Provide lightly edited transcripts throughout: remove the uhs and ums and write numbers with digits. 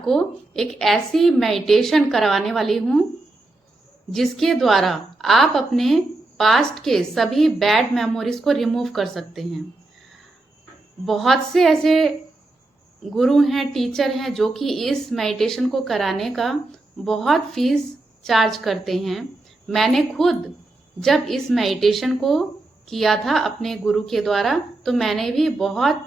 आपको एक ऐसी मेडिटेशन करवाने वाली हूँ जिसके द्वारा आप अपने पास्ट के सभी बैड मेमोरीज को रिमूव कर सकते हैं। बहुत से ऐसे गुरु हैं, टीचर हैं जो कि इस मेडिटेशन को कराने का बहुत फीस चार्ज करते हैं। मैंने खुद जब इस मेडिटेशन को किया था अपने गुरु के द्वारा तो मैंने भी बहुत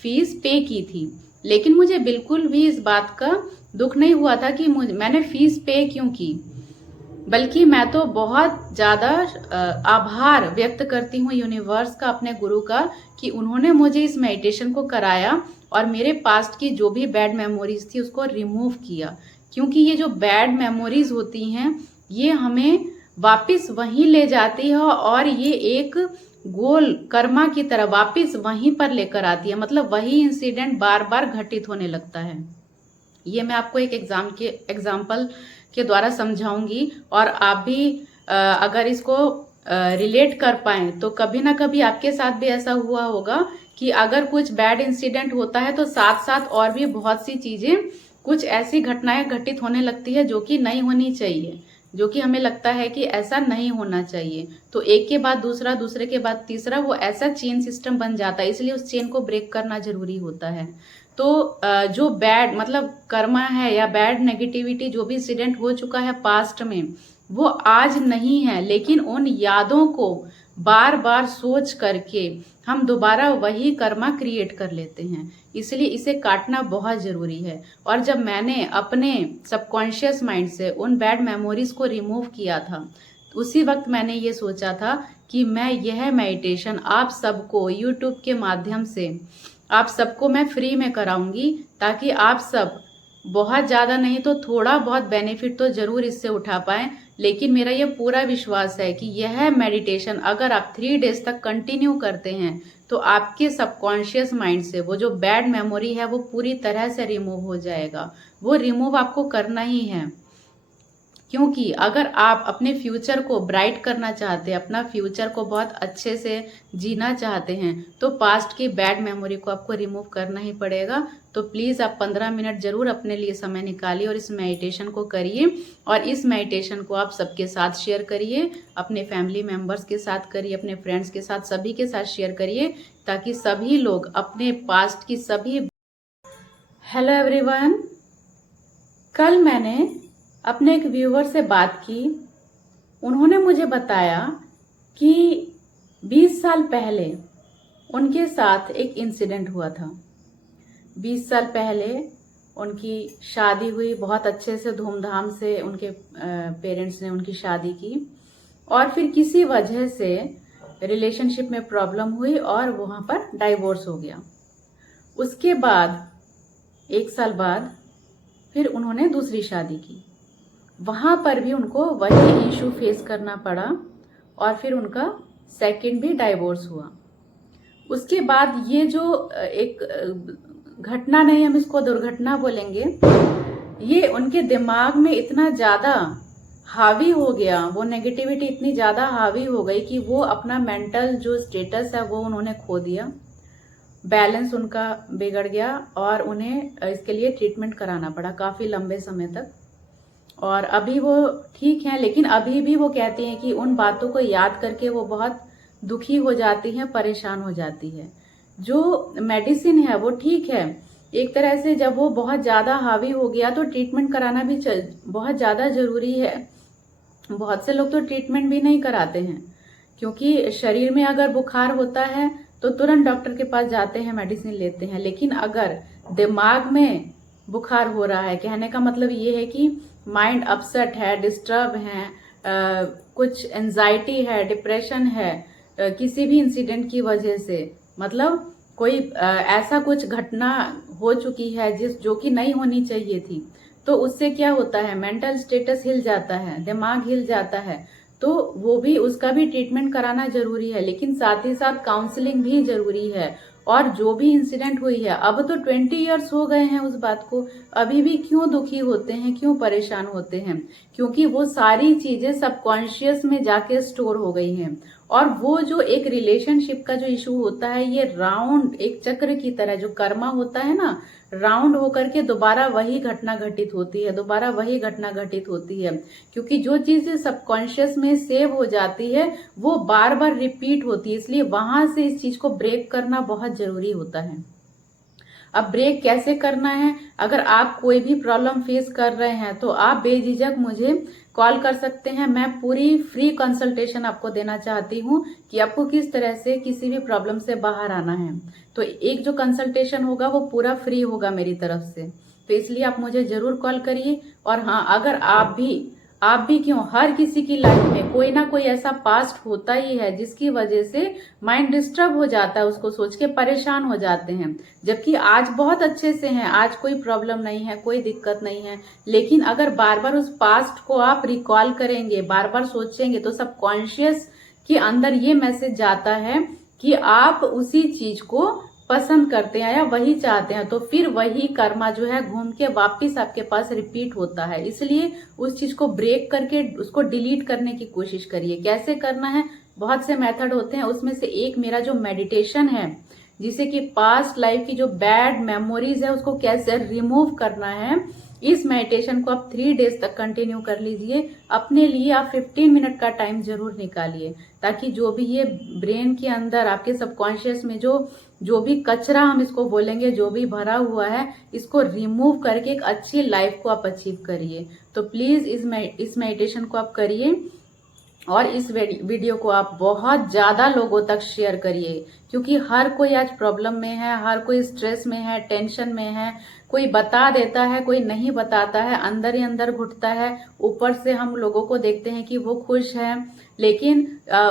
फीस पे की थी, लेकिन मुझे बिल्कुल भी इस बात का दुख नहीं हुआ था कि मैंने फीस पे क्यों की, बल्कि मैं तो बहुत ज़्यादा आभार व्यक्त करती हूँ यूनिवर्स का, अपने गुरु का, कि उन्होंने मुझे इस मेडिटेशन को कराया और मेरे पास्ट की जो भी बैड मेमोरीज थी उसको रिमूव किया। क्योंकि ये जो बैड मेमोरीज होती हैं ये हमें वापस वहीं ले जाती है और ये एक गोल कर्मा की तरह वापस वहीं पर लेकर आती है। मतलब वही इंसिडेंट बार बार घटित होने लगता है। ये मैं आपको एक एग्जाम्पल के द्वारा समझाऊंगी और आप भी अगर इसको रिलेट कर पाए तो कभी ना कभी आपके साथ भी ऐसा हुआ होगा कि अगर कुछ बैड इंसिडेंट होता है तो साथ साथ और भी बहुत सी चीजें, कुछ ऐसी घटनाएं घटित होने लगती है जो कि नहीं होनी चाहिए, जो कि हमें लगता है कि ऐसा नहीं होना चाहिए। तो एक के बाद दूसरा, दूसरे के बाद तीसरा, वो ऐसा चेन सिस्टम बन जाता है। इसलिए उस चेन को ब्रेक करना जरूरी होता है। तो जो बैड मतलब कर्मा है या बैड नेगेटिविटी जो भी इंसिडेंट हो चुका है पास्ट में, वो आज नहीं है, लेकिन उन यादों को बार बार सोच करके हम दोबारा वही कर्मा क्रिएट कर लेते हैं। इसलिए इसे काटना बहुत जरूरी है। और जब मैंने अपने सबकॉन्शियस माइंड से उन बैड मेमोरीज को रिमूव किया था, उसी वक्त मैंने ये सोचा था कि मैं यह मेडिटेशन आप सबको यूट्यूब के माध्यम से आप सबको मैं फ्री में कराऊंगी, ताकि आप सब बहुत ज़्यादा नहीं तो थोड़ा बहुत बेनिफिट तो जरूर इससे उठा पाएं। लेकिन मेरा ये पूरा विश्वास है कि यह मेडिटेशन अगर आप 3 डेज तक कंटिन्यू करते हैं तो आपके सबकॉन्शियस माइंड से वो जो बैड मेमोरी है वो पूरी तरह से रिमूव हो जाएगा। वो रिमूव आपको करना ही है, क्योंकि अगर आप अपने फ्यूचर को ब्राइट करना चाहते हैं, अपना फ्यूचर को बहुत अच्छे से जीना चाहते हैं, तो पास्ट की बैड मेमोरी को आपको रिमूव करना ही पड़ेगा। तो प्लीज़ आप 15 मिनट जरूर अपने लिए समय निकालिए और इस मेडिटेशन को करिए। और इस मेडिटेशन को आप सबके साथ शेयर करिए, अपने फैमिली मेम्बर्स के साथ करिए, अपने फ्रेंड्स के साथ, सभी के साथ शेयर करिए, ताकि सभी लोग अपने पास्ट की सभी। हेलो एवरीवन, कल मैंने अपने एक व्यूअर से बात की। उन्होंने मुझे बताया कि 20 साल पहले उनके साथ एक इंसिडेंट हुआ था। 20 साल पहले उनकी शादी हुई, बहुत अच्छे से धूमधाम से उनके पेरेंट्स ने उनकी शादी की, और फिर किसी वजह से रिलेशनशिप में प्रॉब्लम हुई और वहाँ पर डाइवोर्स हो गया। उसके बाद 1 साल बाद फिर उन्होंने दूसरी शादी की। वहाँ पर भी उनको वही इशू फेस करना पड़ा और फिर उनका सेकंड भी डाइवोर्स हुआ। उसके बाद ये जो एक घटना नहीं, हम इसको दुर्घटना बोलेंगे, ये उनके दिमाग में इतना ज़्यादा हावी हो गया, वो नेगेटिविटी इतनी ज़्यादा हावी हो गई कि वो अपना मेंटल जो स्टेटस है वो उन्होंने खो दिया। बैलेंस उनका बिगड़ गया और उन्हें इसके लिए ट्रीटमेंट कराना पड़ा काफ़ी लंबे समय तक। और अभी वो ठीक हैं, लेकिन अभी भी वो कहती हैं कि उन बातों को याद करके वो बहुत दुखी हो जाती हैं, परेशान हो जाती है। जो मेडिसिन है वो ठीक है एक तरह से, जब वो बहुत ज़्यादा हावी हो गया तो ट्रीटमेंट कराना भी बहुत ज़्यादा ज़रूरी है। बहुत से लोग तो ट्रीटमेंट भी नहीं कराते हैं, क्योंकि शरीर में अगर बुखार होता है तो तुरंत डॉक्टर के पास जाते हैं, मेडिसिन लेते हैं। लेकिन अगर दिमाग में बुखार हो रहा है, कहने का मतलब ये है कि माइंड अपसेट है, डिस्टर्ब है, कुछ एंजाइटी है, डिप्रेशन है, किसी भी इंसिडेंट की वजह से, मतलब कोई ऐसा कुछ घटना हो चुकी है जो कि नहीं होनी चाहिए थी, तो उससे क्या होता है, मेंटल स्टेटस हिल जाता है, दिमाग हिल जाता है। तो वो भी, उसका भी ट्रीटमेंट कराना जरूरी है, लेकिन साथ ही साथ काउंसलिंग भी जरूरी है। और जो भी इंसिडेंट हुई है, अब तो 20 ईयर्स हो गए हैं उस बात को, अभी भी क्यों दुखी होते हैं, क्यों परेशान होते हैं? क्योंकि वो सारी चीजें सबकॉन्शियस में जाके स्टोर हो गई हैं और वो जो एक रिलेशनशिप का जो इशू होता है, ये राउंड एक चक्र की तरह जो कर्मा होता है ना, राउंड होकर के दोबारा वही घटना घटित होती है, दोबारा वही घटना घटित होती है। क्योंकि जो चीज सबकॉन्शियस में सेव हो जाती है वो बार बार रिपीट होती है, इसलिए वहां से इस चीज को ब्रेक करना बहुत जरूरी होता है। अब ब्रेक कैसे करना है, अगर आप कोई भी प्रॉब्लम फेस कर रहे हैं तो आप बेझिझक मुझे कॉल कर सकते हैं। मैं पूरी फ्री कंसल्टेशन आपको देना चाहती हूँ कि आपको किस तरह से किसी भी प्रॉब्लम से बाहर आना है। तो एक जो कंसल्टेशन होगा वो पूरा फ्री होगा मेरी तरफ से, तो इसलिए आप मुझे जरूर कॉल करिए। और हाँ, अगर आप भी क्यों, हर किसी की लाइफ में कोई ना कोई ऐसा पास्ट होता ही है जिसकी वजह से माइंड डिस्टर्ब हो जाता है, उसको सोच के परेशान हो जाते हैं। जबकि आज बहुत अच्छे से हैं, आज कोई प्रॉब्लम नहीं है, कोई दिक्कत नहीं है, लेकिन अगर बार बार उस पास्ट को आप रिकॉल करेंगे, बार बार सोचेंगे, तो सबकॉन्शियस के अंदर ये मैसेज जाता है कि आप उसी चीज को पसंद करते हैं या वही चाहते हैं, तो फिर वही कर्मा जो है घूम के वापिस आपके पास रिपीट होता है। इसलिए उस चीज को ब्रेक करके उसको डिलीट करने की कोशिश करिए। कैसे करना है, बहुत से मेथड होते हैं, उसमें से एक मेरा जो मेडिटेशन है, जिसे कि पास्ट लाइफ की जो बैड मेमोरीज है उसको कैसे रिमूव करना है, इस मेडिटेशन को आप 3 डेज तक कंटिन्यू कर लीजिए। अपने लिए आप 15 मिनट का टाइम जरूर निकालिए, ताकि जो भी ये ब्रेन के अंदर आपके सबकॉन्शियस में जो भी कचरा हम इसको बोलेंगे, जो भी भरा हुआ है, इसको रिमूव करके एक अच्छी लाइफ को आप अचीव करिए। तो प्लीज इस मेडिटेशन को आप करिए और इस वीडियो को आप बहुत ज्यादा लोगों तक शेयर करिए, क्योंकि हर कोई आज प्रॉब्लम में है, हर कोई स्ट्रेस में है, टेंशन में है। कोई बता देता है, कोई नहीं बताता है, अंदर ही अंदर घुटता है। ऊपर से हम लोगों को देखते हैं कि वो खुश है, लेकिन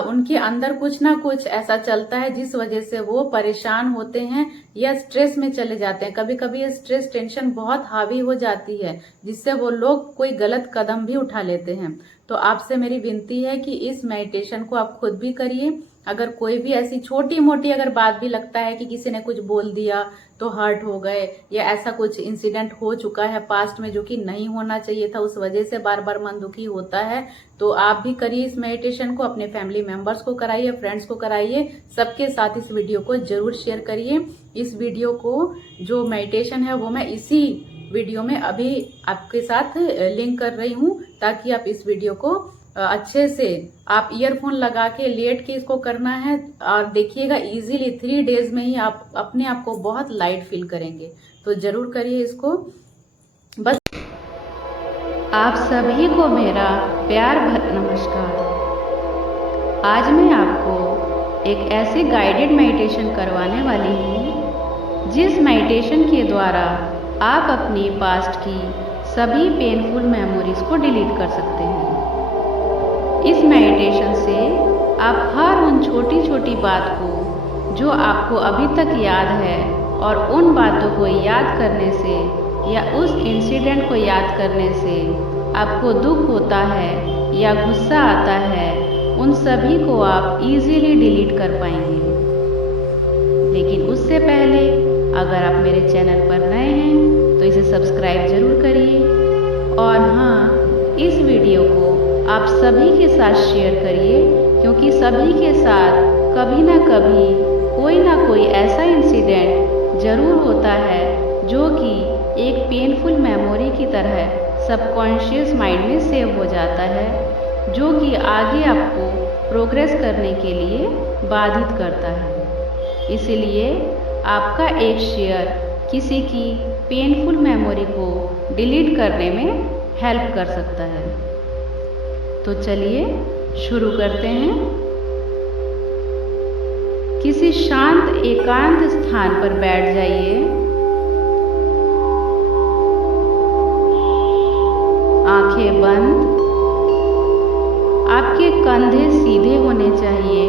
उनके अंदर कुछ ना कुछ ऐसा चलता है जिस वजह से वो परेशान होते हैं या स्ट्रेस में चले जाते हैं। कभी कभी ये स्ट्रेस टेंशन बहुत हावी हो जाती है, जिससे वो लोग कोई गलत कदम भी उठा लेते हैं। तो आपसे मेरी विनती है कि इस मेडिटेशन को आप खुद भी करिए। अगर कोई भी ऐसी छोटी मोटी अगर बात भी लगता है कि किसी ने कुछ बोल दिया तो हर्ट हो गए, या ऐसा कुछ इंसिडेंट हो चुका है पास्ट में जो कि नहीं होना चाहिए था, उस वजह से बार बार मन दुखी होता है, तो आप भी करिए इस मेडिटेशन को। अपने फैमिली मेंबर्स को कराइए, फ्रेंड्स को कराइए, सबके साथ इस वीडियो को जरूर शेयर करिए। इस वीडियो को जो मेडिटेशन है वो मैं इसी वीडियो में अभी आपके साथ लिंक कर रही हूँ, ताकि आप इस वीडियो को अच्छे से आप ईयरफोन लगा के लेट के इसको करना है। और देखिएगा इजीली 3 डेज में ही आप अपने आप को बहुत लाइट फील करेंगे। तो जरूर करिए इसको। बस आप सभी को मेरा प्यार भरा नमस्कार। आज मैं आपको एक ऐसे गाइडेड मेडिटेशन करवाने वाली हूँ जिस मेडिटेशन के द्वारा आप अपनी पास्ट की सभी पेनफुल मेमोरीज को डिलीट कर सकते हैं। इस मेडिटेशन से आप हर उन छोटी छोटी बात को जो आपको अभी तक याद है, और उन बातों को याद करने से या उस इंसिडेंट को याद करने से आपको दुख होता है या गुस्सा आता है, उन सभी को आप इजीली डिलीट कर पाएंगे। लेकिन उससे पहले अगर आप मेरे चैनल पर नए हैं तो इसे सब्सक्राइब जरूर करिए, और हाँ, इस वीडियो को आप सभी के साथ शेयर करिए, क्योंकि सभी के साथ कभी ना कभी कोई ना कोई ऐसा इंसिडेंट जरूर होता है जो कि एक पेनफुल मेमोरी की तरह सबकॉन्शियस माइंड में सेव हो जाता है, जो कि आगे आपको प्रोग्रेस करने के लिए बाधित करता है। इसलिए आपका एक शेयर किसी की पेनफुल मेमोरी को डिलीट करने में हेल्प कर सकता है। तो चलिए शुरू करते हैं। किसी शांत एकांत स्थान पर बैठ जाइए। आंखें बंद। आपके कंधे सीधे होने चाहिए,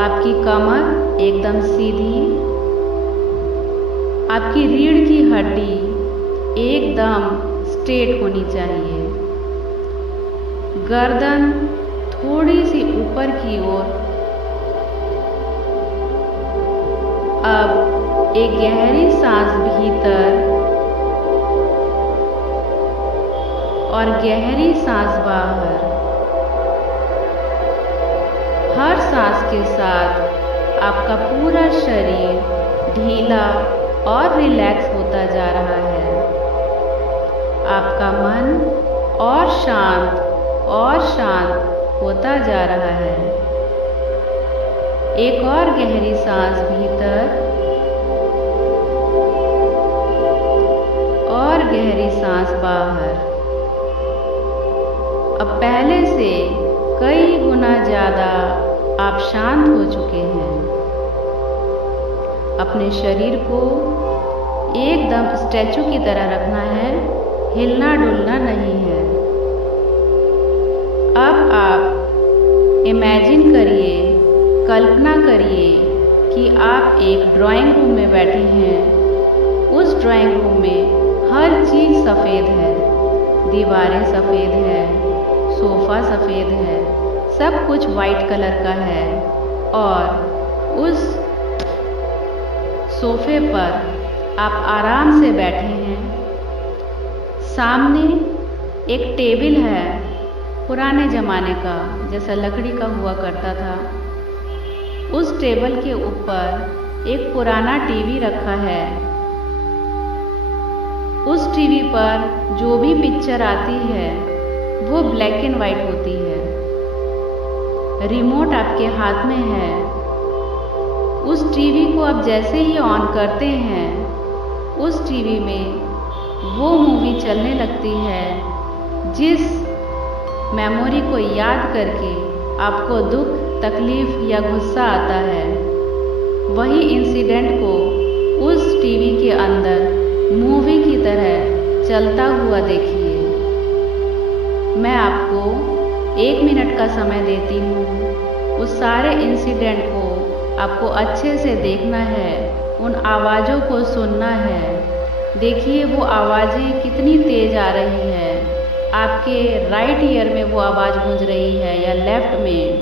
आपकी कमर एकदम सीधी, आपकी रीढ़ की हड्डी एकदम स्ट्रेट होनी चाहिए, गर्दन थोड़ी सी ऊपर की ओर। अब एक गहरी सांस भीतर और गहरी सांस बाहर। के साथ आपका पूरा शरीर ढीला और रिलैक्स होता जा रहा है। आपका मन और शांत होता जा रहा है। एक और गहरी सांस भीतर और गहरी सांस बाहर। अब पहले से कई गुना ज़्यादा आप शांत हो चुके हैं। अपने शरीर को एकदम स्टैचू की तरह रखना है, हिलना डुलना नहीं है। अब आप इमेजिन करिए, कल्पना करिए कि आप एक ड्राइंग रूम में बैठे हैं। उस ड्राइंग रूम में हर चीज़ सफ़ेद है, दीवारें सफ़ेद है, सोफ़ा सफ़ेद है, सब कुछ वाइट कलर का है। और उस सोफ़े पर आप आराम से बैठे हैं। सामने एक टेबल है, पुराने ज़माने का, जैसा लकड़ी का हुआ करता था। उस टेबल के ऊपर एक पुराना टीवी रखा है। उस टीवी पर जो भी पिक्चर आती है वो ब्लैक एंड वाइट होती है। रिमोट आपके हाथ में है। उस टीवी को आप जैसे ही ऑन करते हैं, उस टीवी में वो मूवी चलने लगती है जिस मेमोरी को याद करके आपको दुख, तकलीफ या गुस्सा आता है। वही इंसिडेंट को उस टीवी के अंदर मूवी की तरह चलता हुआ देखिए। मैं आपको 1 मिनट का समय देती हूँ। उस सारे इंसिडेंट को आपको अच्छे से देखना है, उन आवाज़ों को सुनना है। देखिए वो आवाज़ें कितनी तेज़ आ रही है। आपके राइट ईयर में वो आवाज़ गूंज रही है या लेफ्ट में।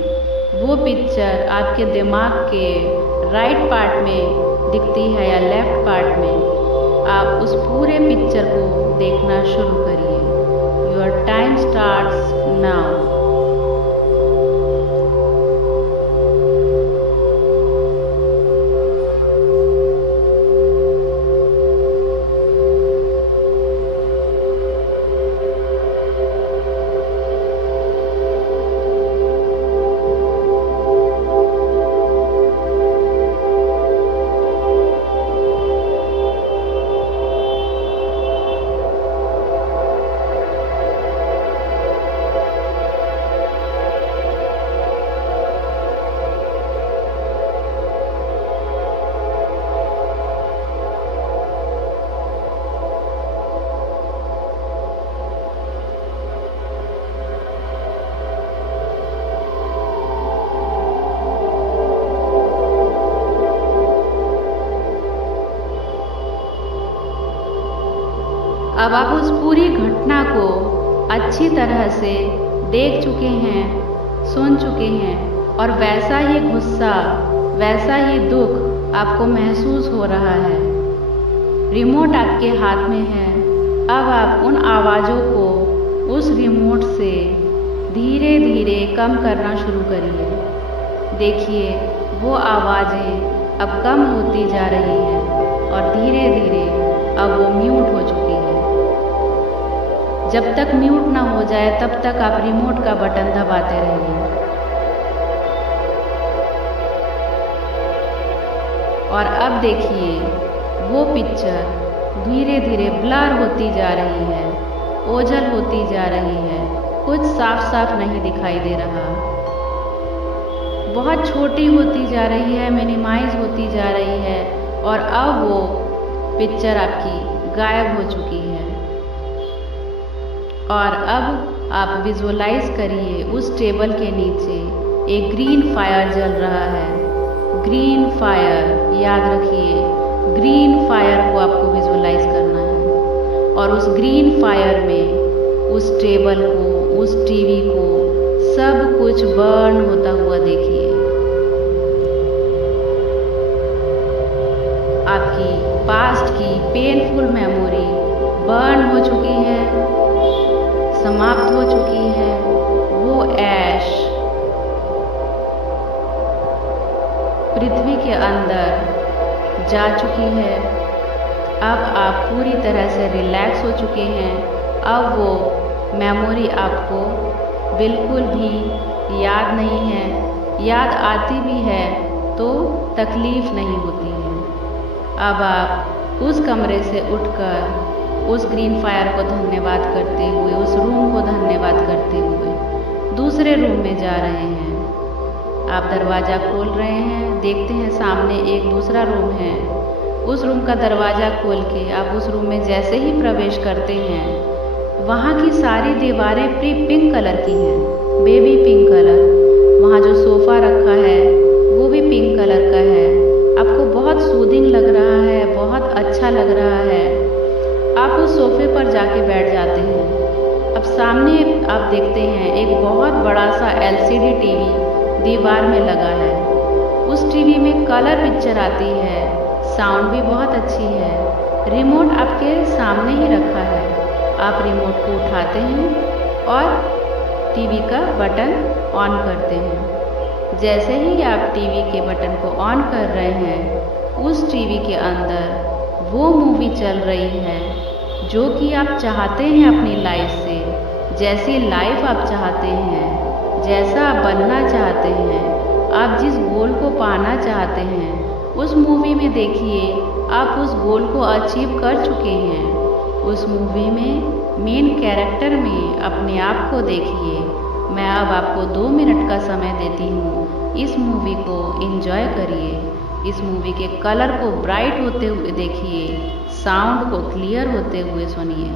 वो पिक्चर आपके दिमाग के राइट पार्ट में दिखती है या लेफ्ट पार्ट में। आप उस पूरे पिक्चर को देखना शुरू करिए। Your time starts now. अब आप उस पूरी घटना को अच्छी तरह से देख चुके हैं, सुन चुके हैं और वैसा ही गुस्सा, वैसा ही दुख आपको महसूस हो रहा है। रिमोट आपके हाथ में है। अब आप उन आवाज़ों को उस रिमोट से धीरे धीरे कम करना शुरू करिए। देखिए वो आवाज़ें अब कम होती जा रही हैं और धीरे धीरे अब वो म्यूट हो चुकी है। जब तक म्यूट ना हो जाए तब तक आप रिमोट का बटन दबाते रहिए। और अब देखिए वो पिक्चर धीरे धीरे ब्लर होती जा रही है, ओझल होती जा रही है, कुछ साफ साफ नहीं दिखाई दे रहा, बहुत छोटी होती जा रही है, मिनिमाइज होती जा रही है और अब वो पिक्चर आपकी गायब हो चुकी है। और अब आप विजुअलाइज करिए उस टेबल के नीचे एक ग्रीन फायर जल रहा है। ग्रीन फायर, याद रखिए, ग्रीन फायर को आपको विजुअलाइज करना है। और उस ग्रीन फायर में उस टेबल को, उस टीवी को, सब कुछ बर्न होता हुआ देखिए। आपकी पास्ट की पेनफुल मेमोरी बर्न हो चुकी है, समाप्त हो चुकी है। वो ऐश पृथ्वी के अंदर जा चुकी है। अब आप पूरी तरह से रिलैक्स हो चुके हैं। अब वो मेमोरी आपको बिल्कुल भी याद नहीं है। याद आती भी है तो तकलीफ़ नहीं होती है। अब आप उस कमरे से उठकर उस ग्रीन फायर को धन्यवाद करते हुए, उस रूम को धन्यवाद करते हुए दूसरे रूम में जा रहे हैं। आप दरवाज़ा खोल रहे हैं, देखते हैं सामने एक दूसरा रूम है। उस रूम का दरवाज़ा खोल के आप उस रूम में जैसे ही प्रवेश करते हैं, वहाँ की सारी दीवारें पिंक कलर की हैं, बेबी पिंक कलर। वहाँ जो सोफ़ा रखा है वो भी पिंक कलर का है। आपको बहुत सूदिंग लग रहा है, बहुत अच्छा लग रहा है। आप उस सोफ़े पर जाके बैठ जाते हैं। अब सामने आप देखते हैं एक बहुत बड़ा सा LCD टीवी दीवार में लगा है। उस टीवी में कलर पिक्चर आती है, साउंड भी बहुत अच्छी है। रिमोट आपके सामने ही रखा है। आप रिमोट को उठाते हैं और टीवी का बटन ऑन करते हैं। जैसे ही आप टीवी के बटन को ऑन कर रहे हैं, उस टीवी के अंदर वो मूवी चल रही है जो कि आप चाहते हैं अपनी लाइफ से। जैसी लाइफ आप चाहते हैं, जैसा आप बनना चाहते हैं, आप जिस गोल को पाना चाहते हैं, उस मूवी में देखिए आप उस गोल को अचीव कर चुके हैं। उस मूवी में मेन कैरेक्टर में अपने आप को देखिए। मैं अब आपको 2 मिनट का समय देती हूँ। इस मूवी को एंजॉय करिए। इस मूवी के कलर को ब्राइट होते हुए देखिए, साउंड को क्लियर होते हुए सुनिए।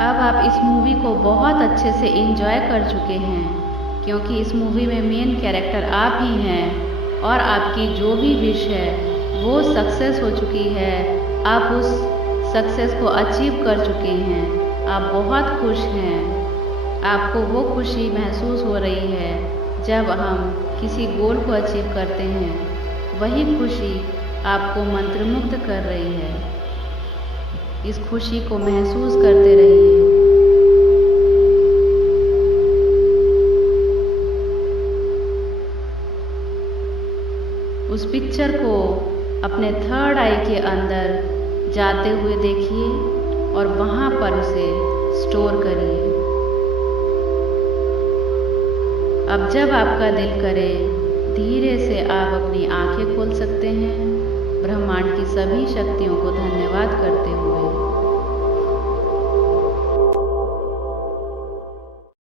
अब आप इस मूवी को बहुत अच्छे से एंजॉय कर चुके हैं, क्योंकि इस मूवी में मेन कैरेक्टर आप ही हैं और आपकी जो भी विश है वो सक्सेस हो चुकी है। आप उस सक्सेस को अचीव कर चुके हैं। आप बहुत खुश हैं। आपको वो खुशी महसूस हो रही है जब हम किसी गोल को अचीव करते हैं। वही खुशी आपको मंत्रमुग्ध कर रही है। इस खुशी को महसूस करते रहिए। उस पिक्चर को अपने थर्ड आई के अंदर जाते हुए देखिए और वहाँ पर उसे स्टोर करिए। अब जब आपका दिल करे, धीरे से आप अपनी आंखें खोल सकते हैं। ब्रह्मांड की सभी शक्तियों को धन्यवाद